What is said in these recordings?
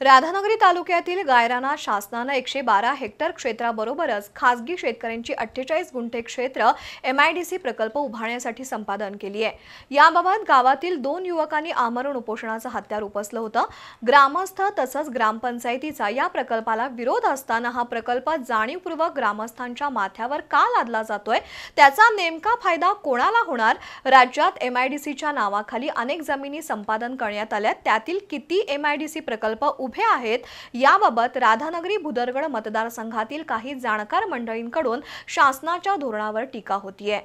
राधानगरी तालुक्यातील गायराना शासनाने 112 हेक्टर क्षेत्राबरोबरच खासगी शेतकऱ्यांची 48 गुंठे क्षेत्र एमआयडीसी प्रकल्प उभारण्यासाठी संपादन केली आहे। याबाबत गावातील 2 युवकांनी आमरण उपोषणाचं हत्यार उपसलं होतं। ग्रामस्थ तसंच ग्रामपंचायतीचा या प्रकल्पाला विरोध असताना हा प्रकल्प जाणीवपूर्वक ग्रामस्थांच्या माथ्यावर का लादला जातोय, त्याचा नेमका फायदा कोणाला होणार? राज्यात एमआयडीसीच्या नावाखाली अनेक जमिनी संपादन करण्यात आल्या, त्यातील किती एमआयडीसी प्रकल्प उभे आहेत याबाबत राधानगरी भुदरगड मतदारसंघातील काही जाणकार मंडळींकडून शासनाच्या धोरणावर टीका होतीये।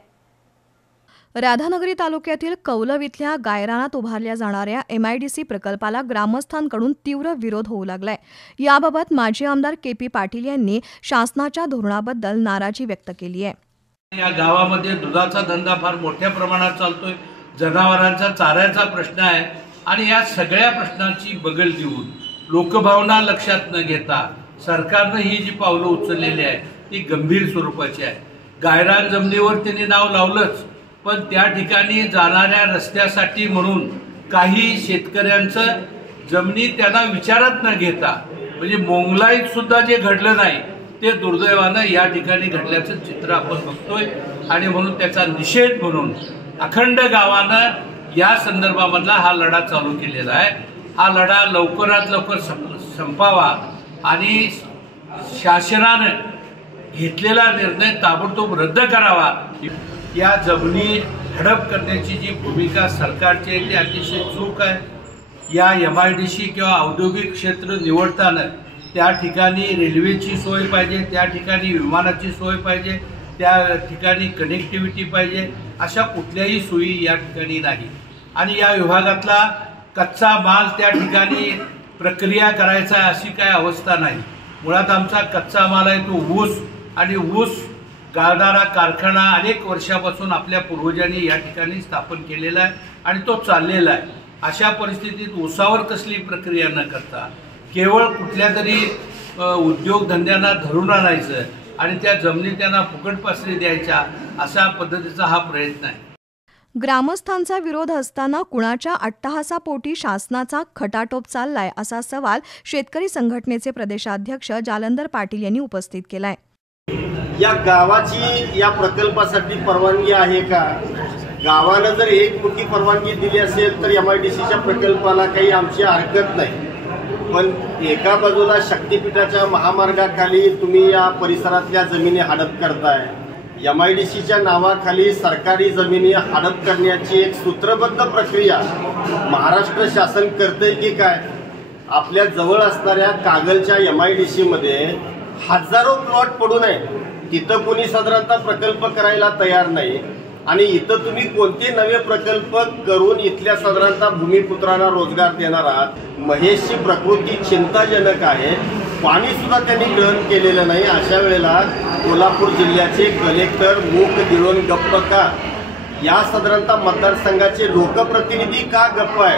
राधानगरी तालुक्यातील कौलव इथल्या गायरानात उभारल्या जाणाऱ्या एमआयडीसी प्रकल्पाला ग्रामस्थांकडून तीव्र विरोध होऊ लागलाय। याबाबत माजी आमदार केपी पाटील यांनी शासनाच्या धोरणाबद्दल नाराजी व्यक्त केली आहे। या गावामध्ये दुधाचा धंदा फार मोठ्या प्रमाणात चालतोय, जनावरांचा चाऱ्याचा प्रश्न आहे आणि या सगळ्या प्रश्नांची बगल देऊन लोकभावना लक्षात न घेता सरकारने ही जी पावलं उचललेली आहे ती गंभीर स्वरूपाची आहे। गायरान जमिनीवर त्यांनी नाव लावलंच, पण त्या ठिकाणी जाणाऱ्या रस्त्यासाठी म्हणून काही शेतकऱ्यांचं जमिनी त्यांना विचारात न घेता म्हणजे मोंगलाईत सुद्धा जे घडलं नाही ते दुर्दैवानं या ठिकाणी घडल्याचं चित्र आपण बघतोय आणि म्हणून त्याचा निषेध म्हणून अखंड गावानं या संदर्भामधला हा लढा चालू केलेला आहे। हा लढा लवकरात लवकर संपावा आणि शासनाने घेतलेला निर्णय ताबडतोब रद्द करावा। या जमिनी हडप करण्याची जी भूमिका सरकारची आहे ती अतिशय चूक आहे। या एमआयडीसी किंवा औद्योगिक क्षेत्र निवडताना त्या ठिकाणी रेल्वेची सोय पाहिजे, त्या ठिकाणी विमानाची सोय पाहिजे, त्या ठिकाणी कनेक्टिव्हिटी पाहिजे, अशा कुठल्याही सोयी या ठिकाणी नाही। आणि या विभागातला कच्चा माल त्या ठिकाणी प्रक्रिया करायचा अशी काय अवस्था नाही। मुळात आमचा कच्चा माल आहे तो ऊस, आणि ऊस गाळणारा कारखाना अनेक वर्षापासून आपल्या पूर्वजांनी या ठिकाणी स्थापन केलेला आहे आणि तो चाललेला आहे। अशा परिस्थितीत ऊसावर कसली प्रक्रिया न करता केवळ कुठल्या तरी उद्योगधंद्यांना धरून आणायचं आणि त्या जमिनी त्यांना फुकटपासरी द्यायच्या अशा पद्धतीचा हा प्रयत्न आहे। ग्रामस्थांचा विरोध असताना कुणाच्या अट्टहासापोटी शासनाचा खटाटोप चाललाय असा सवाल शेतकरी संघटनेचे प्रदेशाध्यक्ष जालंधर पाटील यांनी उपस्थित केलाय। या गावाची या प्रकल्पासाठी परवानगी आहे का? गावानं जर एक मोठी परवानगी दिली असेल तर एमआयडीसीच्या प्रकल्पाला काही आमची हरकत नाही, पण एका बाजूला शक्तीपीठाच्या महामार्गाखाली तुम्ही या परिसरातल्या जमिनी हडप करताय, एमआयडीसीच्या नावाखाली सरकारी जमिनी हडप करण्याची एक सूत्रबद्ध प्रक्रिया महाराष्ट्र शासन करते की काय? आपल्या जवळ असणाऱ्या कागलच्या एमआयडीसी मध्ये हजारो प्लॉट पडून आहे, तिथं कोणी साधारणतः प्रकल्प करायला तयार नाही आणि इथं तुम्ही कोणते नवे प्रकल्प करून इथल्या साधारणतः भूमिपुत्रांना रोजगार देणार आहात? महेशची प्रकृती चिंताजनक आहे, पाणी सुद्धा त्यांनी ग्रहण केलेलं नाही। अशा वेळेला कोल्हापूर जिल्ह्याचे कलेक्टर मूक गिळून गप्प का? या साधारणतः मतदारसंघाचे लोकप्रतिनिधी का गप्प आहे?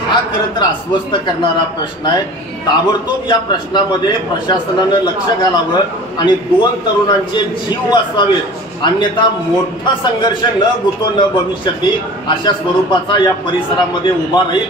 हा खरं तर अस्वस्थ करणारा प्रश्न आहे। ताबडतोब या प्रश्नामध्ये प्रशासनानं लक्ष घालावं आणि 2 तरुणांचे जीव वाचवावेत, अन्यथा मोठा संघर्ष न भूतो न भविष्यती अशा स्वरूपाचा या परिसरामध्ये उभा राहील।